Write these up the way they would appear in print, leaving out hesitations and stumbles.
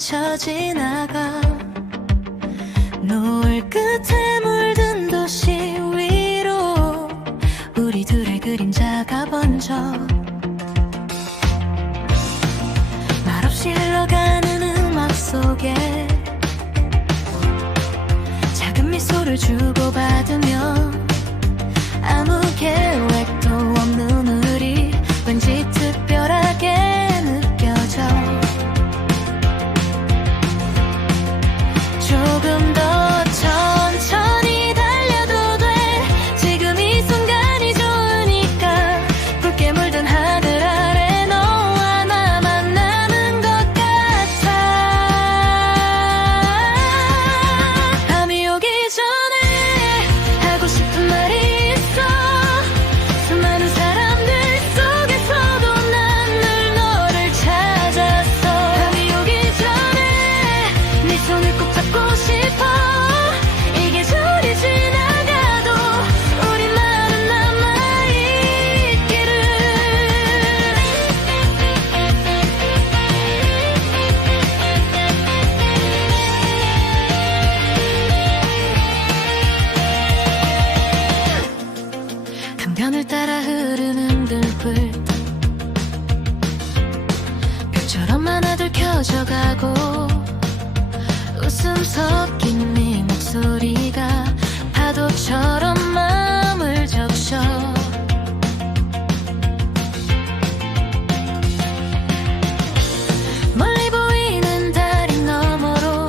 스쳐 지나가. 노을 끝에 물든 도시 위로 우리 둘의 그림자가 번져. 말없이 흘러가는 음악 속에 작은 미소를 주고받으며 아무 계획도 없는 우리 왠지 특별하게 느껴져. 조금 더 천천히 달려도 돼. 지금 이 순간이 좋으니까. 붉게 물든 하늘 아래 너와 나만 남은 것 같아. 밤이 오기 전에 하고 싶은 말이 있어. 수많은 사람들 속에서도 난 늘 너를 찾았어. 밤이 오기 전에 네 손을 꼭 잡고 싶어. 이 계절이 지나가도 우리만은 남아있기를. 강변을 따라 흐르는 들불 별처럼 하나둘 켜져가고 웃음 섞인 네 목소리가 파도처럼 마음을 적셔. 멀리 보이는 다리 너머로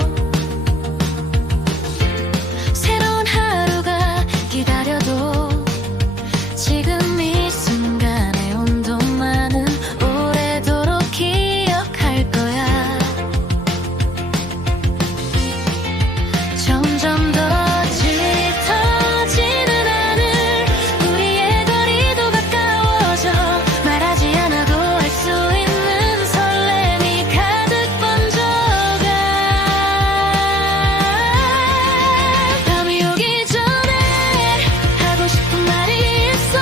새로운 하루가 기다려도 지금 이 순간의 온도만은 오래도록 기억할 거야. 점점 더 짙어지는 하늘, 우리의 거리도 가까워져. 말하지 않아도 알 수 있는 설렘이 가득 번져가. 밤이 오기 전에 하고 싶은 말이 있어.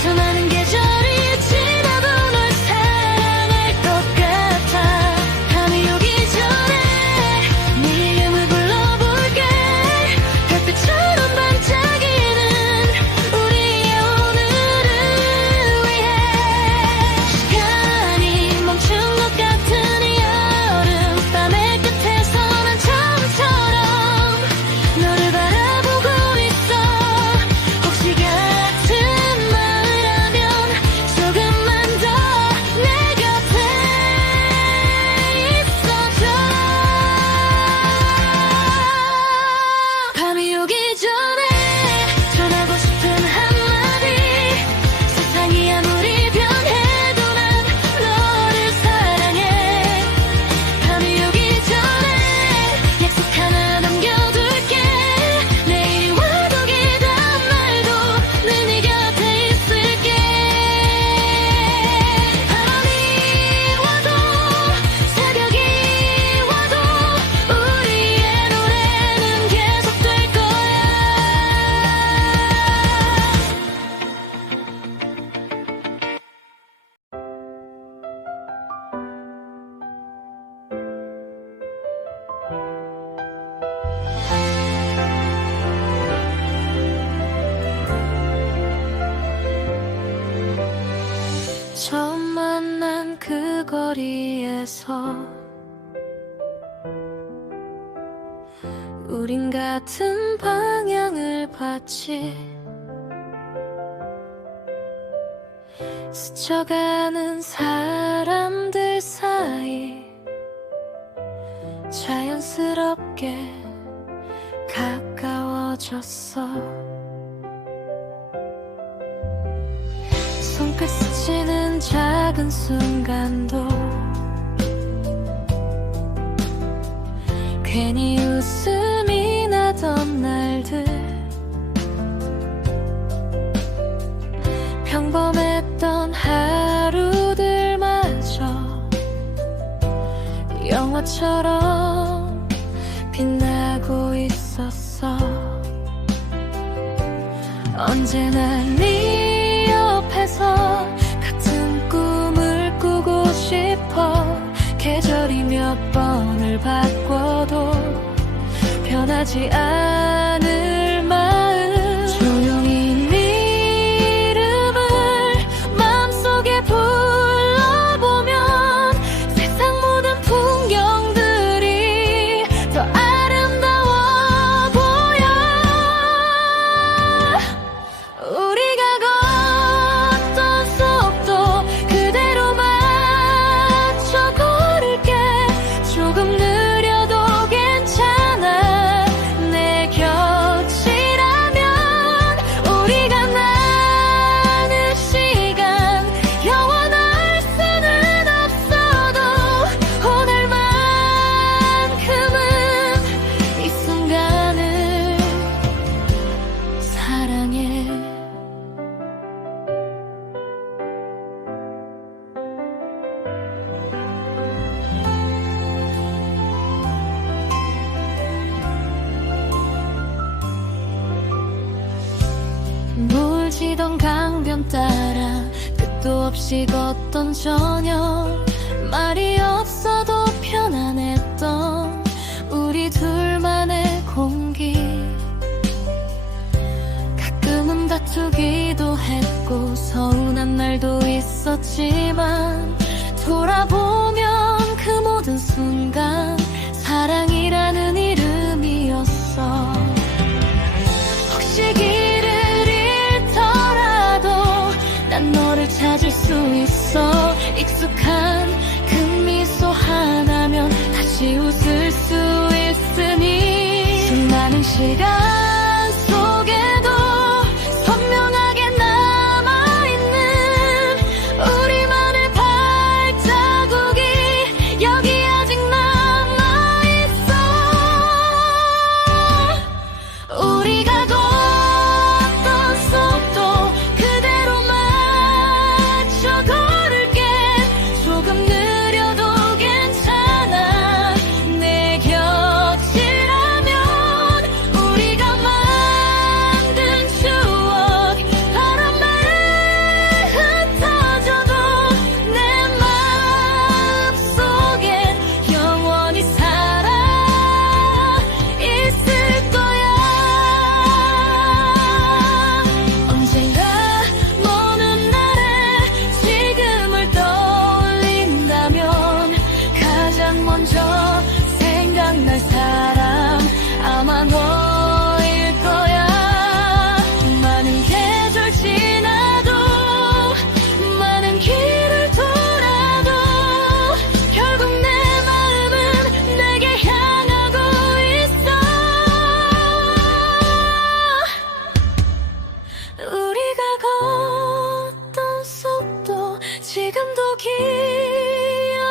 수많은 계절이 지나도 널 사랑할 것 같아. 밤이 오기 전에 네 이름을 불러볼게. 별빛처럼 반짝이는 우리의 오늘을 위해. 시간이 멈춘 것 같은 이 여름밤의 끝에서 난 처음처럼 너를 바라보고 있어. 혹시 같은 마음이라면 조금만 더 내 곁에 있어줘. 밤이 오기 전에 전하고 싶은 한마디. 세상이 아무리 변해도 난 너를 사랑해. 밤이 오기 전에 약속 하나 남겨둘게. 내일이 와도 기다란 날도 늘 네 곁에 있을게. 바람이 와도 새벽이 와도 우리의 노래는 계속될 거야. 처음 만난 그 거리에서 우린 같은 방향을 봤지. 스쳐가는 사람들 사이 자연스럽게 가까워졌어. 손끝 스치는 작은 순간도 괜히 웃음이 나던 날들. 평범했던 하루들마저 영화처럼 빛나고 있었어. 언제나 네 옆에서 같은 꿈을 꾸고 싶어. 계절이 몇 번을 바꿔도 변하지 않을 마음 조용히 네 이름을 마음속에 불러보면 세상 모든 풍경들이 더 아름다워 보여 우리가 걷던 속도 그대로 맞춰 걸을게 조금 느려도 괜찮아 내 곁이라면 우리가 나는 시간 영원할 수는 없어도 오늘만큼은 이 순간을 사랑해 물지던 강변 따라 끝도 없이 걷던 저녁 말이 없어도 편안했던 우리 둘만의 공기 가끔은 다투기도 했고 서운한 날도 있었지만 돌아보면 그 모든 순간 사랑이라는 이름이었어 혹시 길을 잃더라도 난 너를 찾을 수 있어 익숙한 그 미소 하나면 다시 웃을 수 있으니 수많은 시간 속에도 선명하게 남아있는 우리만의 발자국이 여기 아직 남아있어 우리가 걷던 속도 그대로 맞춰 걸을게 조금 느려도 괜찮아 내 곁이라면 우리가 만든 추억 바람에 흩어져도 내 마음속엔 영원히 살아 있을 거야 언젠가 먼 훗날에 지금을 떠올린다면 가장 먼저 생각날 사람 아마 너일 거야 많은 계절 지나도 많은 길을 돌아도 결국 내 마음은 내게 향하고 있어 우리가 걷던 속도 지금도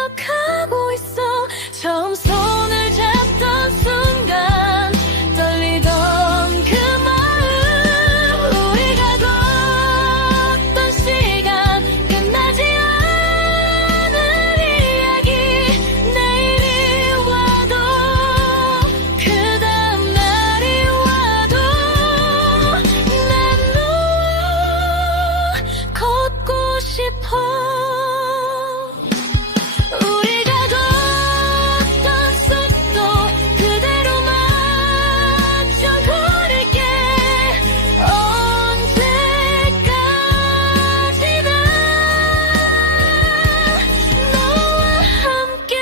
기억하고 있어 처음 손을 잡던 순간 떨리던 그 마음 우리가 걷던 시간 끝나지 않은 이야기 내일이 와도 그 다음 날이 와도 난 너와 걷고 싶어 우리가 걷던 속도 그대로 맞춰 걸을게 언제까지나 너와 함께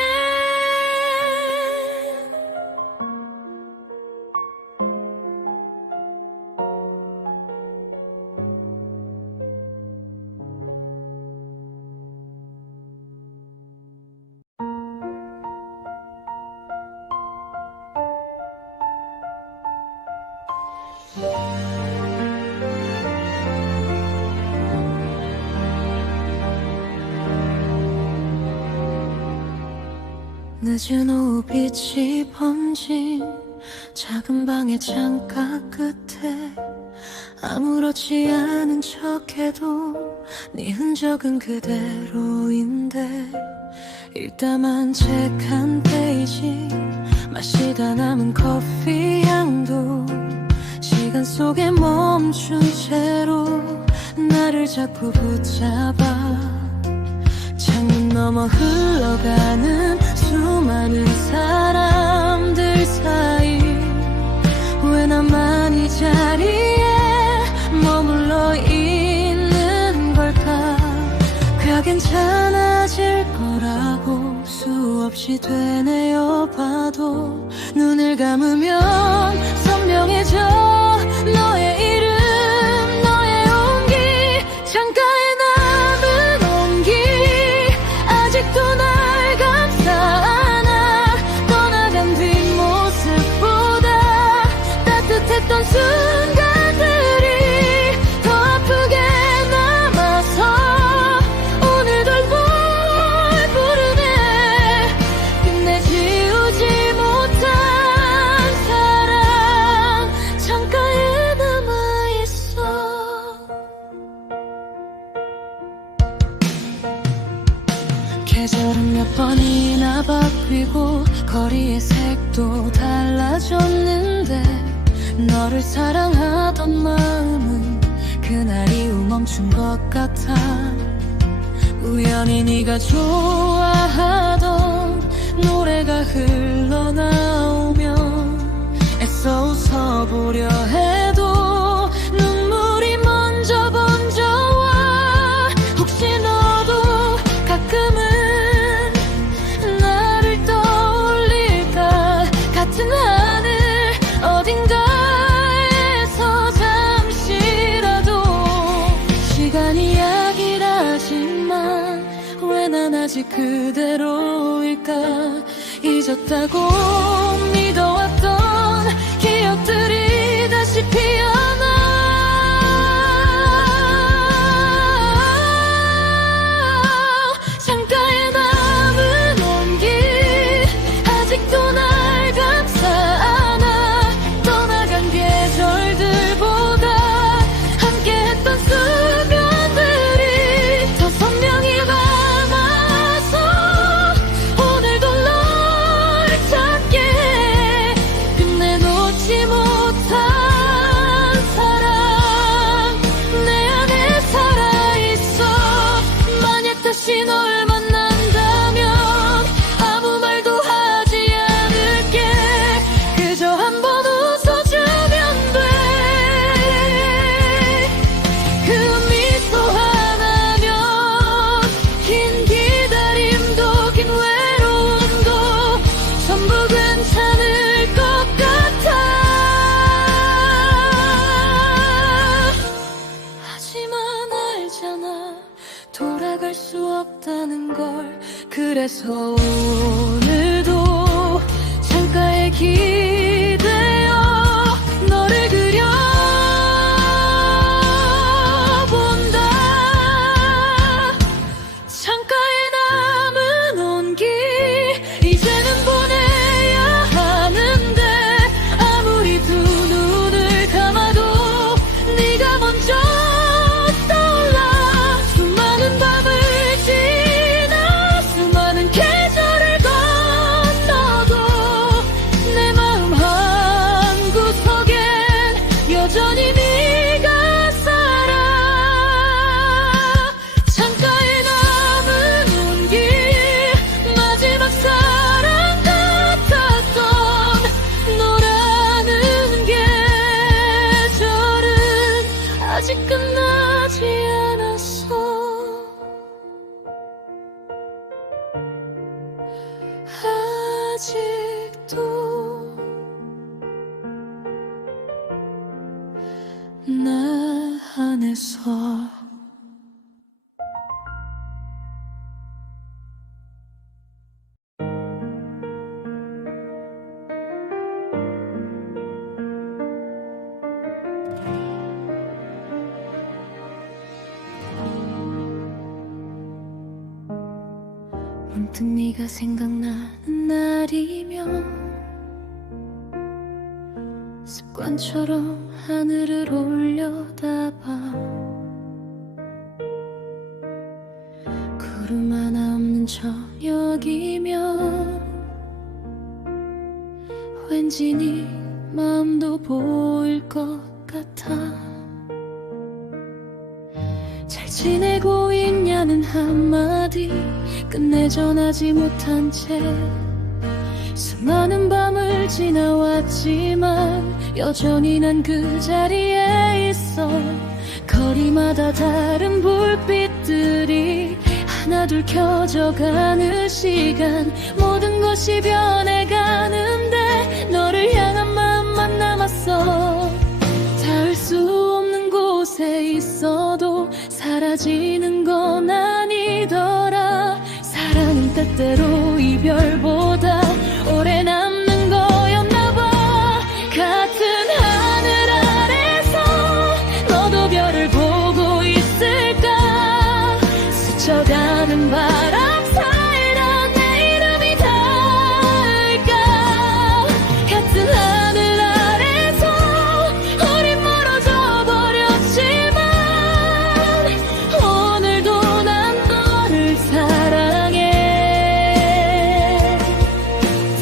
늦은 오후 빛이 번진 작은 방의 창가 끝에 아무렇지 않은 척해도 네 흔적은 그대로인데 일담한 책 한 페이지 마시다 남은 커피 향도 시간 속에 멈춘 채로 나를 자꾸 붙잡아 창문 너머 흘러가는 수많은 사람들 사이 왜 나만 이 자리에 머물러 있는 걸까? 그야 괜찮아질 거라고 수없이 되뇌어 봐도 눈을 감으면 선명해져 너의 이름, 너의 온기, 창가에 남은 온기. 아직도 날 감싸안아. 떠나간 뒷모습보다 따뜻했던 순간들이 더 아프게 남아서 오늘도 널 부르네. 끝내지우지 못한 사랑 창가에 남아있어. 계절은 몇 번이나 바뀌고 거리의 색도 달라졌는데 너를 사랑하던 마음은 그날 이후 멈춘 것 같아. 우연히 네가 좋아하던 노래가 흘러나오면 애써 웃어보려 해도 눈물이 먼저 번져와. 혹시 너도 가끔은 나를 떠올릴까? 같은 하늘 어딘가에서 잠시라도. 시간이 약이라지만 왜 난 아직 그대로일까? 잊었다고 믿어왔던 기억들이 다시 피어나. 창가에 남은 온기, 아직도 날 감싸안아. 떠나간 계절들보다 함께했던 순간들이 더 선명히 남아서 오늘도 널 찾게 해. 끝내놓지 못한 사랑 내 안에 살아있어. 만약 다시 널 만난다면 아무 말도 하지 않을게. 그저 한번 웃어주면 돼. 그 미소 하나면 긴 기다림도 긴 외로움도 전부 괜찮을 것 같아. 하지만 알잖아, 돌아갈 수 없다는 걸. 그래서 오늘도 창가에 기대어 너를 그려본다. 창가에 남은 온기, 이제는 보내야 하는데 아무리 두 눈을 감아도 네가 먼저 떠올라. 수많은 밤을 지나 수많은 계절을 건너도 내 마음 한구석엔 여전히 네가 살아. 창가에 남은 온기, 마지막 사랑 같았던 너라는 계절은 아직 끝나지 않았어. 아직도 나 안에서. 문득 네가 생각나는 날이면 습관처럼 하늘을 올려다봐. 구름 하나 없는 저녁이면 왠지 네 마음도 보일 것 같아. 잘 지내고 있냐는 한마디 끝내 전하지 못한 채 수많은 밤을 지나왔지만 여전히 난 그 자리에 있어. 거리마다 다른 불빛들이 하나둘 켜져가는 시간, 모든 것이 변해가는데 너를 향한 마음만 남았어. 닿을 수 없는 곳에 있어도 사라지는 건 아니더라. 사랑은 때때로 이별보다 오래 남는 거였나봐. 같은 하늘 아래서 너도 별을 보고 있을까. 스쳐가는 바람 사이로 내 이름이 닿을까. 같은 하늘 아래서 우린 멀어져 버렸지만 오늘도 난 너를 사랑해.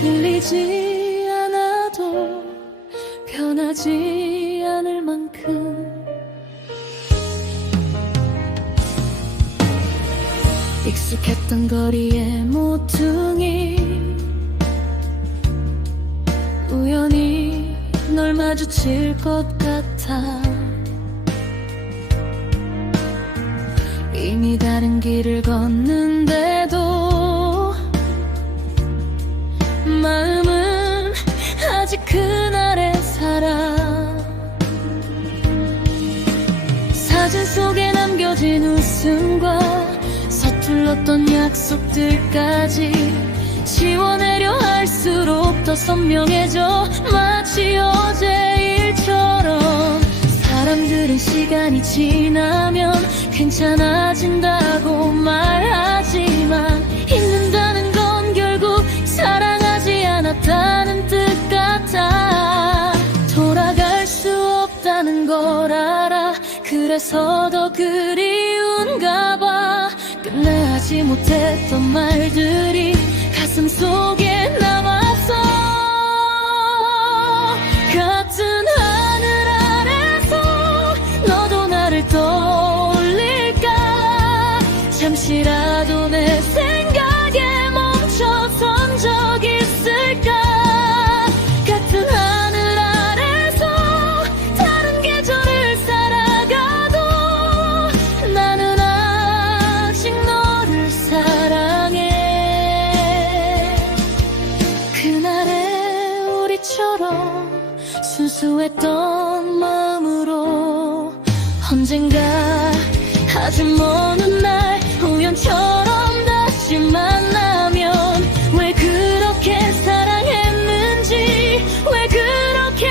들리지 않아도 변하지 않을 만큼 익숙했던 거리의 모퉁이, 우연히 널 마주칠 것 같아. 이미 다른 길을 걷는데도 마음은 아직 그날에 살아. 사진 속에 남겨진 웃음과 서툴렀던 약속들까지 지워내려 할수록 더 선명해져. 마치 어제 일처럼 사람들은 시간이 지나면 괜찮아진다고 말하지만 잊는다는 건 결국 사랑하지 않았다는 뜻 같아. 돌아갈 수 없다는 걸 알아. 그래서 더 그리운가 봐. 끝내 하지 못했던 말들이 가슴 속에 남았어. 같은 하늘 아래서 너도 나를 떠올릴까. 잠시라도 내 생각에 멈춰선 적 있을까. 같은 하늘 아래서 다른 계절을 살아가도 나는 아직 너를 사랑해. 그날의 우리처럼 순수했던 마음으로 언젠가 아주 먼 훗날 우연처럼 다시 만나면 왜 그렇게 사랑했는지, 왜 그렇게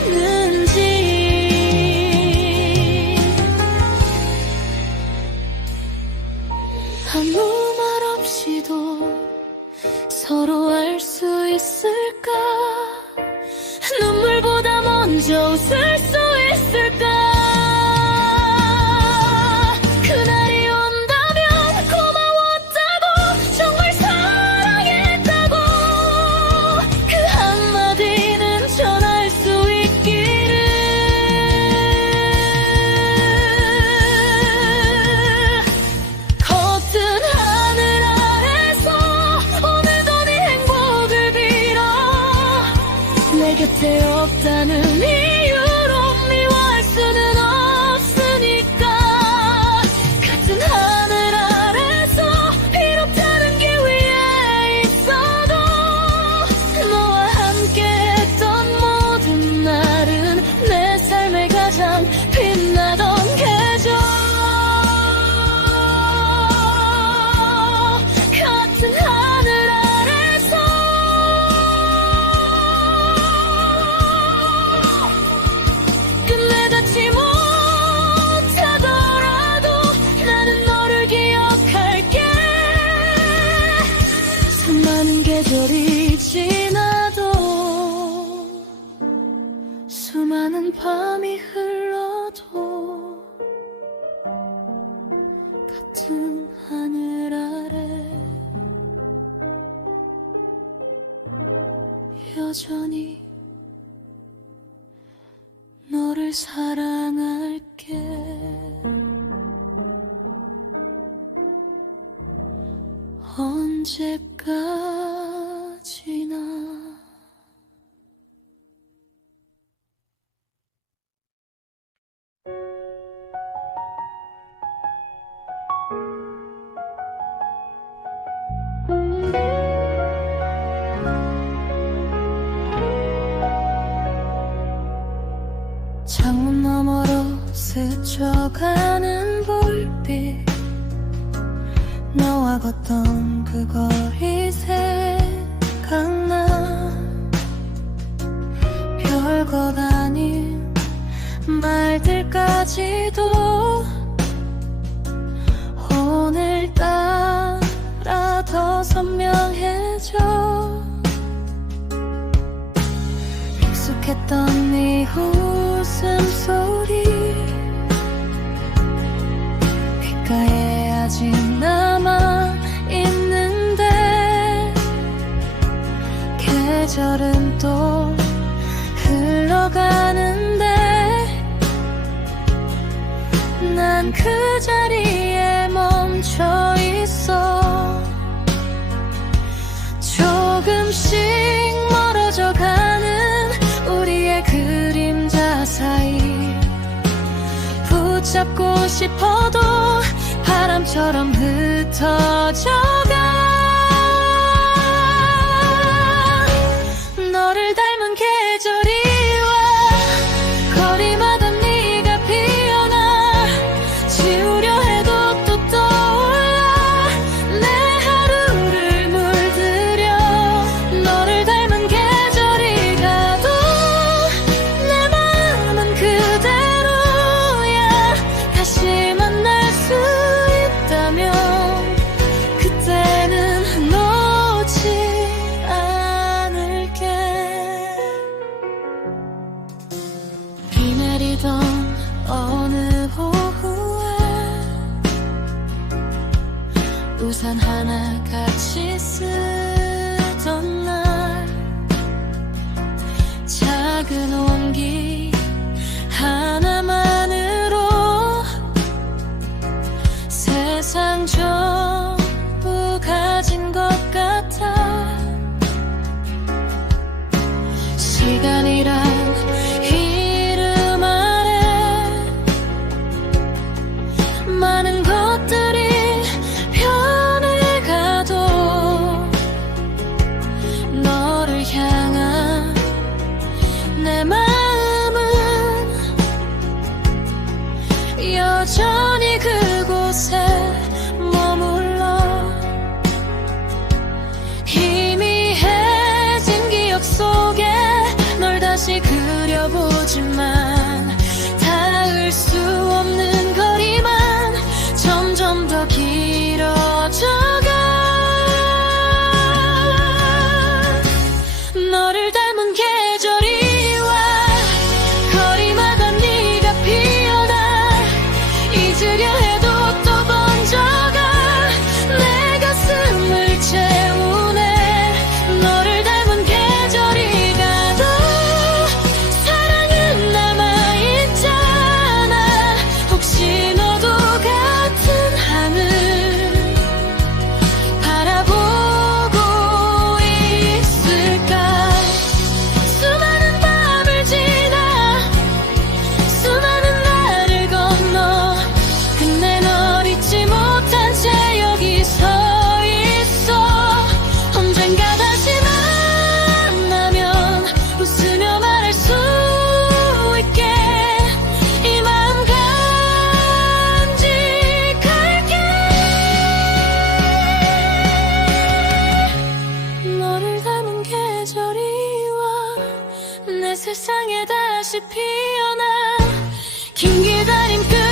아팠는지. 아무 말 없이도 서로 알 수 있을까. 눈물보다 먼저 웃을 수 있을까. 그날이 온다면 고마웠다고, 정말 사랑했다고 그 한마디는 전할 수 있기를. 겉은 하늘 아래서 오늘도 네 행복을 빌어. 내 곁에 없다는 이유로 미워할 수는 없으니까. 같은 하늘 아래서 비록 다른 길 위에 있어도 너와 함께 했던 모든 날은 내 삶의 가장 빛나던 계절. 같은 하늘 아래서 끝내 닿지 못하더라도 나는 너를 기억할게. 수많은 계절이 지나도 수많은 밤이 흘러도 같은 하늘 아래 여전히 너를 사랑할게. 언제까지나 창문 너머로 스쳐가는 불빛 너와 걷던 그 거리 생각나 별것 아닌 말들까지도 오늘따라 더 선명해져 익숙했던 네 웃음소리 귓가에 아직 남아있는데 계절은 또 흘러가는데 난 그 자리에 멈춰있어 조금씩 멀어져가는 우리의 그림자 사이 붙잡고 싶어도 바람처럼 흩어져가 너를 닮은 계절이 와 거리마다 네가 피어나 지우려 해도 또 떠올라 내 하루를 물들여 너를 닮은 계절이 가도 내 마음은 그대로야 다시 만날 수 있다면 그때는 놓지 않을게 비 내리던 어느 오후에 우산 하나 같이 쓰던 날 작은 온기 하나만으로 세상 전부 가진 것 같아 시간이란 이름 아래 많은 것들이 변해가도 너를 향한 내 마음은 여전히 그곳에 머물러 희미해진 기억 속에 널 다시 그려보지만 닿을 수 없는 거리만 점점 더 길어져가 너를 닮은 계절이 와 거리마다 네가 피어나 잊으려 해도 또 번져가 내 가슴을 채우네 너를 닮은 계절이 가도 사랑은 남아있잖아 혹시 너도 같은 하늘 바라보고 있을까 수많은 밤을 지나 수많은 날을 건너 근데 널 잊지 못한 채 여기 서 있어 언젠가 다시 만나면 웃으며 말할 수 있게 이 마음 간직할게 너를 닮은 계절이 와 내 세상에 다시 피어나 긴 기다림 끝